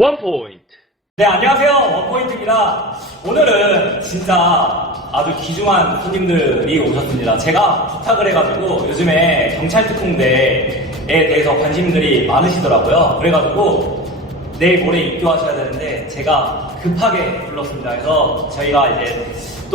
원포인트. 네, 안녕하세요. 원포인트입니다. 오늘은 진짜 아주 귀중한 손님들이 오셨습니다. 제가 부탁을 해가지고 요즘에 경찰특공대에 대해서 관심들이 많으시더라고요. 그래가지고 내일 모레 입교하셔야 되는데 제가 급하게 불렀습니다. 그래서 저희가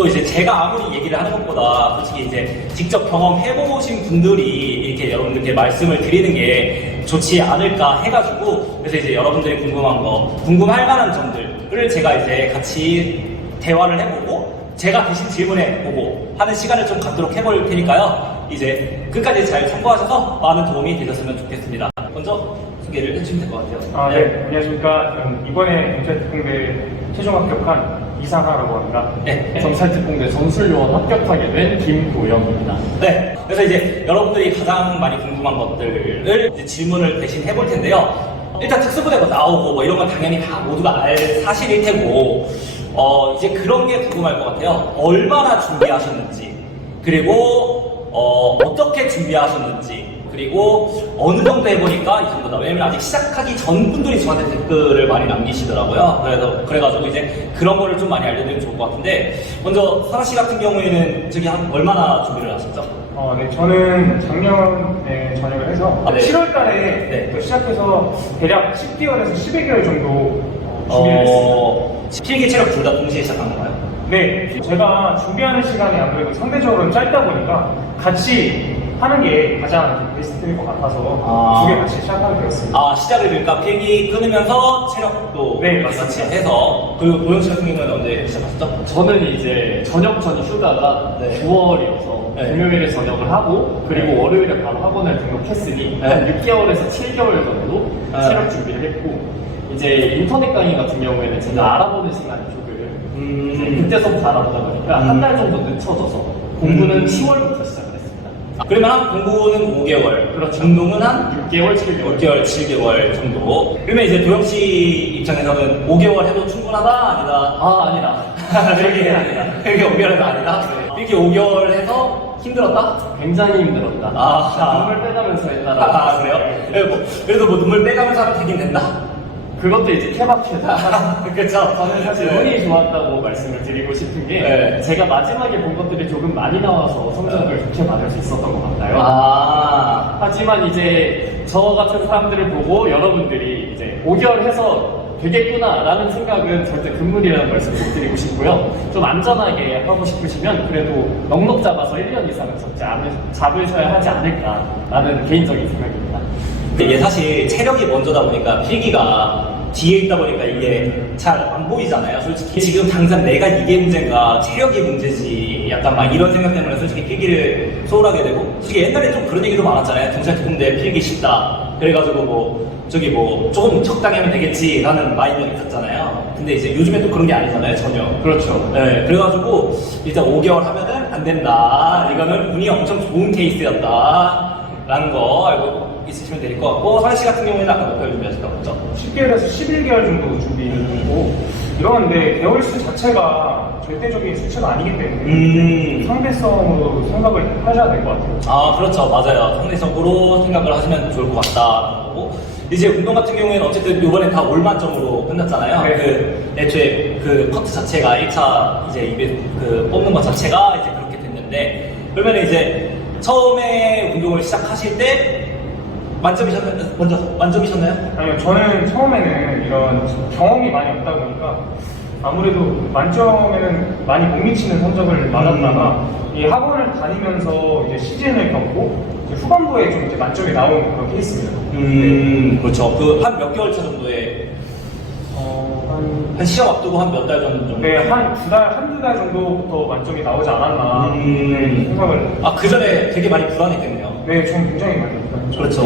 이제 제가 아무리 얘기를 하는 것보다 솔직히 이제 직접 경험해보신 분들이 이렇게 여러분들께 말씀을 드리는 게 좋지 않을까 해가지고, 그래서 이제 여러분들이 궁금할 만한 점들을 제가 이제 같이 대화를 해보고 제가 대신 질문해보고 하는 시간을 좀 갖도록 해볼 테니까요. 이제 끝까지 잘 참고하셔서 많은 도움이 되셨으면 좋겠습니다. 먼저 소개를 해주시면 될 것 같아요. 네, 안녕하십니까. 이번에 경찰특공대 최종 합격한 이상하라고 합니다. 네. 경찰특공대 전술요원 합격하게 된 김도영입니다. 네, 그래서 이제 여러분들이 가장 많이 궁금한 것들을 이제 질문을 대신 해볼 텐데요. 일단 특수부대가 나오고 뭐 이런 건 당연히 다 모두가 알 사실일 테고, 이제 그런 게 궁금할 것 같아요. 얼마나 준비하셨는지, 그리고 어떻게 준비하셨는지, 그리고 어느 정도 해보니까 이 정도다. 왜냐면 아직 시작하기 전 분들이 저한테 댓글을 많이 남기시더라고요. 그래가지고 이제 그런 거를 좀 많이 알려드리면 좋을 것 같은데, 먼저 사라 씨 같은 경우에는 저기 한 얼마나 준비를 하셨죠? 네, 저는 작년에 전역을 해서 네. 7월 달에 네. 시작해서 대략 10개월에서 12개월 정도 준비를 했습니다. 필기 체력 둘 다 동시에 시작한 건가요? 네, 제가 준비하는 시간이 아무래도 상대적으로 짧다 보니까 같이 하는 게 가장 베스트일 것 같아서 두 개 같이 시작하게 되었습니다. 시작을 그러니까 필기 끊으면서 체력도 네, 같이 맞습니다. 해서. 그리고 보영 씨 같은 경우는 언제 시작하셨죠? 저는 이제 전역 전 휴가가 네. 9월이어서 네. 금요일에 전역을 하고, 그리고 네. 월요일에 바로 학원을 등록했으니 네. 한 6개월에서 7개월 정도 네. 체력 준비를 했고, 이제 인터넷 강의 같은 경우에는 제가 알아보는 시간이 조금 그때서부터 알아보다 보니까 한 달 정도 늦춰져서 공부는 10월부터 시작을 했습니다. 그러면 한 공부는 5개월, 그렇죠. 운동은 한 6개월, 7개월. 6개월, 7개월 정도. 그러면 이제 도영 씨 입장에서는 5개월 해도 충분하다? 아니다? 아니다. 여기 아니다. 여기 5개월 해도 아니다? 이렇게 5개월 해서 힘들었다? 굉장히 힘들었다. 눈물 빼가면서 했다라고. 그래요? 그래도 뭐 눈물 빼가면서 하면 되긴 된다? 그것도 이제 케바케다. 그쵸? 저는 사실 네. 운이 좋았다고 말씀을 드리고 싶은 게, 네. 제가 마지막에 본 것들이 조금 많이 나와서 성적을 좋게 받을 수 있었던 것 같아요. 하지만 이제 저 같은 사람들을 보고 여러분들이 이제 5개월 해서 되겠구나 라는 생각은 절대 금물이라는 말씀 꼭 드리고 싶고요. 좀 안전하게 하고 싶으시면 그래도 넉넉 잡아서 1년 이상은 잡으셔야 하지 않을까라는 개인적인 생각입니다. 근데 이게 사실 체력이 먼저다 보니까 필기가 뒤에 있다 보니까 이게 잘 안 보이잖아요. 솔직히 지금 당장 내가 이게 문제인가 체력이 문제지 약간 막 이런 생각 때문에 솔직히 필기를 소홀하게 되고, 솔직히 옛날에 좀 그런 얘기도 많았잖아요. 경찰특공대 필기 쉽다 그래가지고 뭐 조금 적당히 하면 되겠지 라는 마인드가 있었잖아요. 근데 이제 요즘에 또 그런 게 아니잖아요, 전혀. 그렇죠. 네, 그래가지고 일단 5개월 하면은 안 된다, 이거는 운이 엄청 좋은 케이스였다 라는 거 알고 있으시면 될 것 같고, 사라 씨 같은 경우에는 아까 몇 개월 준비하셨다고 했죠? 10개월에서 11개월 정도 준비했고, 이러는데 개월수 자체가 절대적인 수치가 아니기 때문에 상대성으로 생각을 하셔야 될 것 같아요. 그렇죠. 맞아요. 상대적으로 생각을 하시면 좋을 것 같다는 거고, 이제 운동 같은 경우에는 어쨌든 이번에 다 올만점으로 끝났잖아요. 네. 애초에 그 커트 자체가 1차 이제 뽑는 것 자체가 이제 그렇게 됐는데, 그러면 이제 처음에 운동을 시작하실 때 만점이셨나요? 아니요, 저는 처음에는 이런 경험이 많이 없다 보니까 아무래도 만점에는 많이 못 미치는 성적을 받았다가 이 학원을 다니면서 이제 시즌을 겪고 이제 후반부에 좀 이제 만점이 나온 그런 케이스입니다. 그렇죠. 그 한 몇 개월 차 정도에 한 시험 앞두고 한 몇 달 정도? 네, 한두 달 정도부터 만점이 나오지 않았나 생각을. 그 전에 되게 많이 불안했겠네요. 네, 전 굉장히 많이 불안했죠. 그렇죠.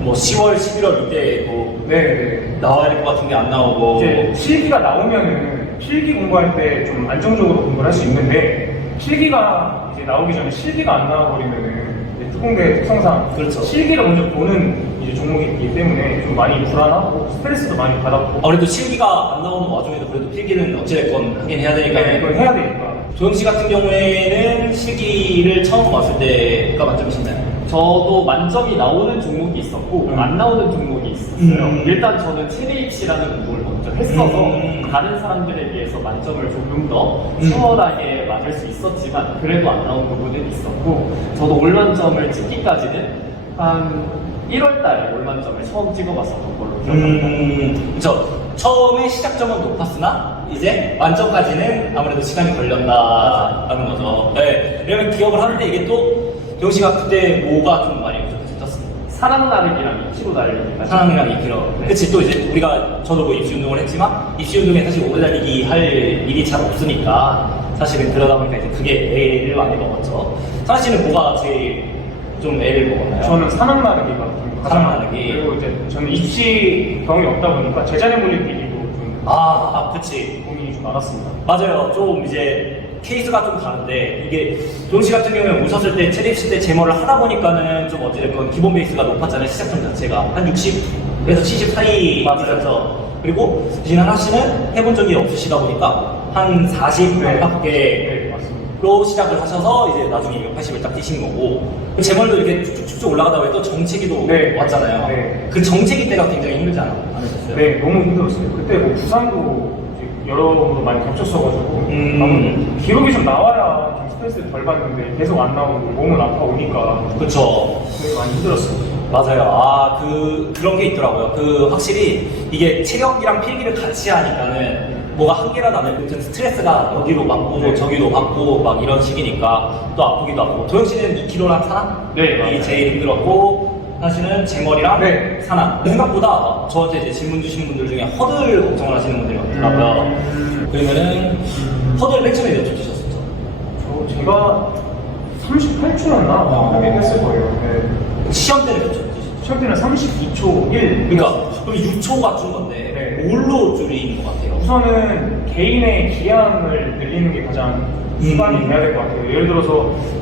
뭐 10월, 11월 이때 뭐 네. 나와야 될 것 같은 게 안 나오고. 이제 필기가 나오면은 필기 공부할 때 좀 안정적으로 공부를 할 수 있는데, 필기가 이제 나오기 전에 실기가 안 나와버리면은 이제 특공대 특성상 그렇죠. 실기를 먼저 보는 이제 종목이기 때문에 좀 많이 불안하고 스트레스도 많이 받았고. 그래도 실기가 안 나오는 와중에도 그래도 필기는 어찌됐건 하긴 해야 되니까. 네, 이걸 해야 되니까. 조영 씨 같은 경우에는 실기를 처음 왔을 때가 만점이신가요? 저도 만점이 나오는 종목이 있었고 안 나오는 종목이 있었어요. 일단 저는 최대 입시라는 공부를 먼저 했어서 다른 사람들에 비해서 만점을 조금 더 수월하게 맞을 수 있었지만 그래도 안 나온 부분은 있었고 저도 올만점을 찍기까지는 한 1월달에 올만점을 처음 찍어봤었던 걸로 기억합니다. 그렇죠. 처음에 시작점은 높았으나 이제 만점까지는 아무래도 시간이 걸렸다라는 거죠. 네. 그러면 기억을 하는데 이게 또 대웅 씨가 그때 뭐가 좀 많이 부족했었습니다. 사람 나르기랑 2km 달리기가 사람이랑 2km. 그치, 또 이제 우리가, 저도 뭐 입시 운동을 했지만, 입시 운동에 사실 오래 달리기 할 일이 잘 없으니까, 사실은 그러다 보니까 이제 그게 애를 많이 먹었죠. 사나 씨는 뭐가 제일 좀 애를 먹었나요? 저는 산악 나르기가 좀 가장 산악 나르기. 그리고 이제 저는 입시 경험이 없다 보니까 제자리 물리기도 좀 그치. 고민이 좀 많았습니다. 맞아요. 좀 이제 케이스가 좀 다른데 이게 도영 씨 같은 경우는 오셨을 때 체대 입시 때 제모를 하다 보니까는 좀 어찌됐건 기본 베이스가 높았잖아요. 시작점 자체가 한 60에서 70 사이 맞았죠. 그리고 진하나 씨는 해본 적이 없으시다 보니까 한 40 안팎에 네, 맞습니다. 로 시작을 하셔서 이제 나중에 280을 딱 뛰신 거고 제멀도 이렇게 쭉쭉쭉 올라가다 보니 또 정체기도 네. 왔잖아요. 네. 그 정체기 때가 굉장히 힘들지 않으셨어요? 네, 너무 힘들었어요. 그때 뭐 부상도 이제 여러모로 많이 겹쳤어가지고 아무래도 기록이 좀 나와야 좀 스트레스를 덜 받는데 계속 안 나오고 몸은 아파오니까 그렇죠. 되게 많이 힘들었어요. 맞아요. 그런 게 있더라고요. 확실히 이게 체력이랑 필기를 같이 하니까는 뭐가 한계라도 안 되면 스트레스가 여기로 받고 네. 저기로 받고 막 이런 식이니까 또 아프기도 하고. 도영 씨는 2kg랑 사나? 네, 이게 맞아요. 제일 힘들었고, 사실은 제머리랑 네. 사나. 생각보다 저한테 이제 질문 주신 분들 중에 허들 걱정을 하시는 분들이 많더라고요. 그러면은 허들 맨 처음에 몇 초 뛰셨었죠? 제가 38초였나? 그렇게 했을 거예요. 네. 시험 때는 몇 초 뛰셨죠? 시험 때는 32초 1. 그러니까 그럼 6초가 준 건데 네. 뭘로 줄인 것 같아요? 우선은 개인의 기량을 늘리는 게 가장 습관이 돼야 될 것 같아요. 예를 들어서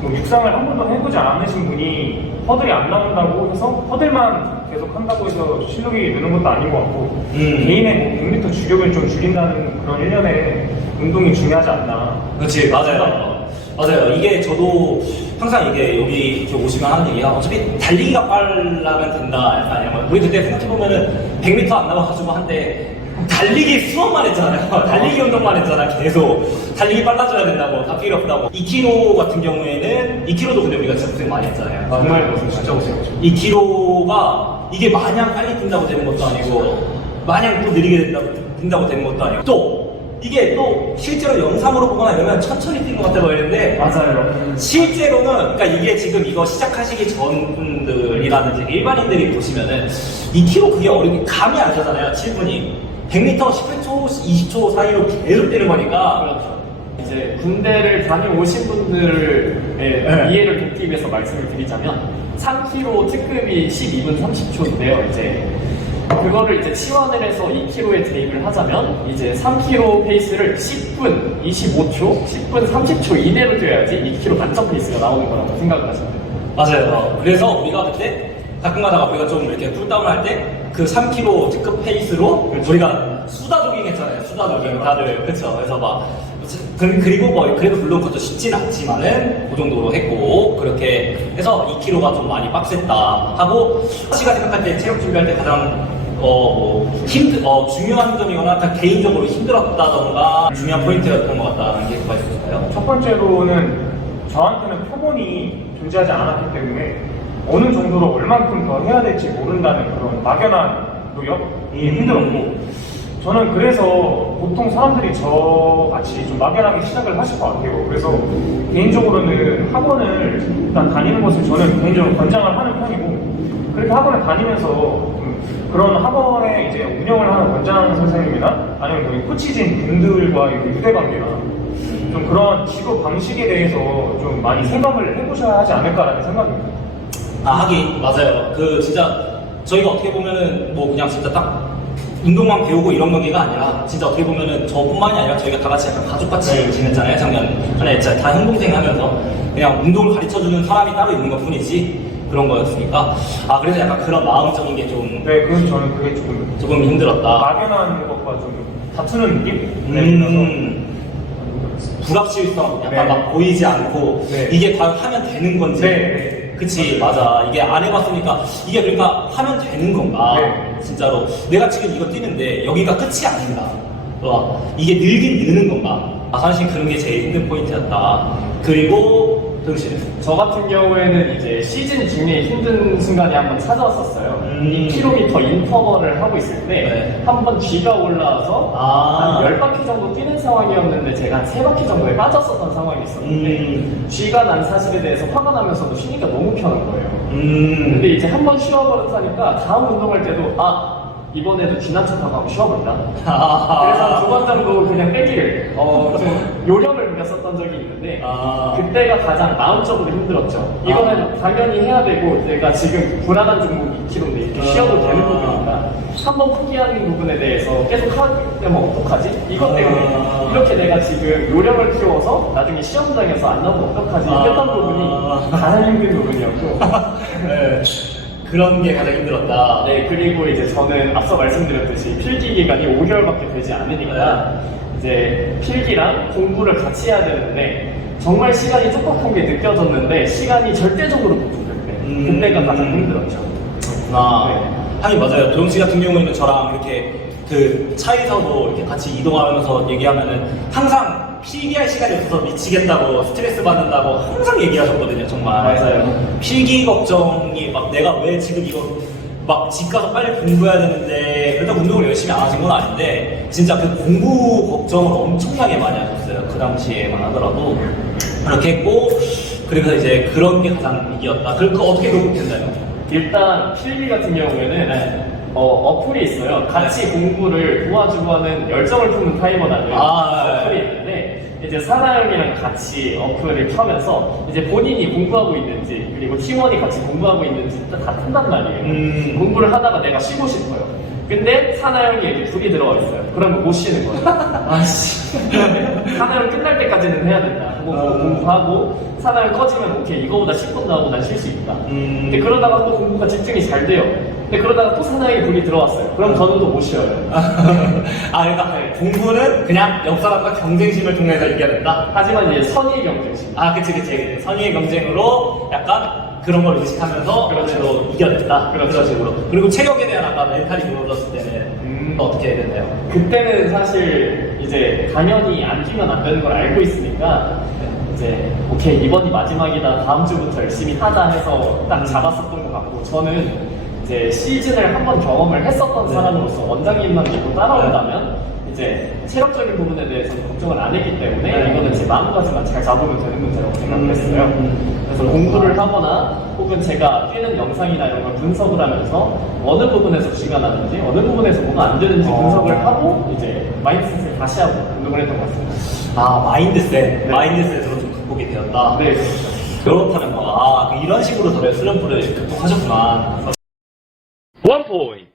뭐 육상을 한 번도 해보지 않으신 분이 허들이 안 나온다고 해서 허들만 계속 한다고 해서 실력이 느는 것도 아닌 것 같고 개인의 뭐 100m 주력을 좀 줄인다는 그런 일련의 운동이 중요하지 않나. 그렇지, 맞아요. 맞아요. 이게 저도 항상 이게 여기 이렇게 오시면 하는 얘기가 어차피 달리기가 빨라면 된다. 약간 이런 거. 우리 그때 생각해보면은 100m 안 나와가지고 한데 달리기 수업만 했잖아요. 달리기 운동만 했잖아. 계속. 달리기 빨라져야 된다고. 다 필요 없다고. 2km 같은 경우에는 2km도 근데 우리가 진짜 고생 많이 했잖아요. 정말 진짜 고생했죠. 2km가 이게 마냥 빨리 뛴다고 되는 것도 아니고 마냥 또 느리게 뛴다고 되는 것도 아니고 또 이게 또 실제로 영상으로 보거나 이러면 천천히 뛴 것 같아 보이는데 맞아요. 실제로는 그러니까 이게 지금 이거 시작하시기 전 분들이라든지 일반인들이 보시면은 2km 그게 어렵게 감이 안 서잖아요. 7분이 100m 10초 20초 사이로 계속 뛰는 거니까 그렇죠. 이제 군대를 다녀오신 분들의 이해를 돕기 위해서 말씀을 드리자면 3km 특급이 12분 30초인데요. 이제 그거를 이제 치환을 해서 2km에 대입을 하자면 이제 3km 페이스를 10분 25초, 10분 30초 이내로 뛰어야지 2km 단점 페이스가 나오는 거라고 생각을 하시면 돼요. 맞아요. 그래서 우리가 그때 가끔 가다가 우리가 좀 이렇게 쿨다운을 할 때 그 3km 특급 페이스로 우리가 수다 조깅 했잖아요. 수다 조깅 다들 그쵸. 그래서 막 그리고 뭐 그래도 물론 그것도 쉽진 않지만은 그 정도로 했고 그렇게 해서 2km가 좀 많이 빡셌다 하고 씨가 생각할 때 체력 준비할 때 가장 중요한 점이거나 약간 개인적으로 힘들었다던가 중요한 포인트였던 것 같다는 게 뭐가 있을까요? 첫 번째로는 저한테는 표본이 존재하지 않았기 때문에 어느 정도로 얼만큼 더 해야 될지 모른다는 그런 막연한 노력이 힘들었고 저는 그래서 보통 사람들이 저같이 좀 막연하게 시작을 하실 것 같아요. 그래서 개인적으로는 학원을 일단 다니는 것을 저는 개인적으로 권장을 하는 편이고 그렇게 학원을 다니면서 그런 학원에 이제 운영을 하는 원장 선생님이나 아니면 거기 코치진 분들과의 유대관계나 좀 그런 지도 방식에 대해서 좀 많이 생각을 해보셔야 하지 않을까라는 생각입니다. 하긴 맞아요. 진짜 저희가 어떻게 보면은 뭐 그냥 진짜 딱 운동만 배우고 이런 경기가 아니라 진짜 어떻게 보면은 저뿐만이 아니라 저희가 다 같이 약간 가족같이 지냈잖아요. 작년에 진짜 다 형동생 하면서 그냥 운동을 가르쳐주는 사람이 따로 있는 것 뿐이지 그런 거였으니까 그래서 약간 그런 마음적인 게 좀 네, 그래서 저는 그게 조금 힘들었다. 막연한 것과 좀 다투는 느낌? 불합치성 약간 네. 막 보이지 않고 네. 이게 과연 하면 되는 건지 네. 그치, 맞아. 이게 안 해봤으니까, 이게 그러니까 하면 되는 건가? 네. 진짜로. 내가 지금 이거 뛰는데, 여기가 끝이 아닌가? 이게 늘긴 느는 건가? 사실 그런 게 제일 힘든 포인트였다. 그리고, 동시에. 저 같은 경우에는 이제 시즌 중에 힘든 순간이 한번 찾아왔었어요. 2km 인터벌을 하고 있을 때, 네. 한번 쥐가 올라와서, 아. 한 10바퀴 정도 뛰는 상황이었는데, 제가 한 3바퀴 정도에 빠졌었던 상황이 있었는데, 쥐가 난 사실에 대해서 화가 나면서도 쉬니까 너무 편한 거예요. 근데 이제 한번 쉬어버릇하니까, 다음 운동할 때도, 이번에도 지난 척하고 한번 쉬어볼까? 그래서 2번 정도 그냥 빼기를 좀 요령을 부렸었던 적이 있는데 그때가 가장 마음적으로 힘들었죠. 이거는 당연히 해야 되고 내가 지금 불안한 종목 2kg인데 이렇게 쉬어도 되는 부분이니까 한번 포기하는 부분에 대해서 계속 하게 되면 어떡하지? 이것 때문에 이렇게 내가 지금 요령을 키워서 나중에 시험장에서 안 나오면 어떡하지? 했던 부분이 가장 힘든 부분이었고 네. 그런 게 가장 힘들었다. 네, 그리고 이제 저는 앞서 말씀드렸듯이 필기 기간이 5개월밖에 되지 않으니까 이제 필기랑 공부를 같이 해야 되는데 정말 시간이 촉박한 게 느껴졌는데 시간이 절대적으로 못 풀릴 때 그때가 가장 힘들었죠. 네. 하긴 맞아요. 도영 씨 같은 경우에는 저랑 이렇게 그 차에서도 이렇게 같이 이동하면서 얘기하면은 항상 필기할 시간이 없어서 미치겠다고 스트레스 받는다고 항상 얘기하셨거든요, 정말. 맞아요. 필기 걱정이 막 내가 왜 지금 이거 막 집 가서 빨리 공부해야 되는데 그렇다고 운동을 열심히 안 하신 건 아닌데 진짜 그 공부 걱정을 엄청나게 많이 하셨어요. 그 당시에만 하더라도 그렇게 했고 그래서 이제 그런 게 가장 위기였다. 그거 어떻게 극복했나요? 일단 필기 같은 경우에는 어플이 있어요. 같이 공부를 도와주고 하는 열정을 품는 타이머라는 어플이 있는데 이제 사나 형이랑 같이 어플을 켜면서 이제 본인이 공부하고 있는지 그리고 팀원이 같이 공부하고 있는지 다 튼단 말이에요. 공부를 하다가 내가 쉬고 싶어요. 근데 사나 형이 이렇게 둘이 들어와 있어요. 그러면 못 쉬는 거예요. 아씨. 사나 형 끝날 때까지는 해야 된다. 공부하고 사나 형 꺼지면 오케이 이거보다 10분 더 하고 난 쉴 수 있다. 근데 그러다가 또 공부가 집중이 잘 돼요. 근데 그러다가 또 사나 형이 둘이 들어왔어요. 그럼 저는 또 못 쉬어요. 그러니까 공부는 그냥 옆 사람과 경쟁심을 통해서 이겨냈다. 하지만 이제 선의의 경쟁심. 그치. 선의의 경쟁으로 약간 그런 걸 의식하면서 그렇죠. 이겨냈다. 그런 식으로. 그리고 체력에 대한 아까 멘탈이 무너졌을 때는 또 어떻게 해야 되나요? 그때는 사실 이제 당연히 안 뛰면 안 되는 걸 알고 있으니까 이제 오케이 이번이 마지막이다 다음 주부터 열심히 하자 해서 딱 잡았었던 것 같고 저는 이제 시즌을 한번 경험을 했었던 사람으로서 원장님만 믿고 따라온다면 이제 체력적인 부분에 대해서는 걱정을 안 했기 때문에 이거는 제 마음가짐만 잘 잡으면 되는 문제라고 생각했어요. 그래서 공부를 하거나 혹은 제가 뛰는 영상이나 이런 걸 분석을 하면서 어느 부분에서 쥐가 나는지 어느 부분에서 뭐가 안 되는지 분석을 하고 이제 마인드셋을 다시 하고 운동을 했던 것 같습니다. 마인드셋. 네. 마인드셋으로 좀 극복이 되었다. 네. 그렇다면 이런 식으로 저의 슬럼프를 극복하셨구나. One point.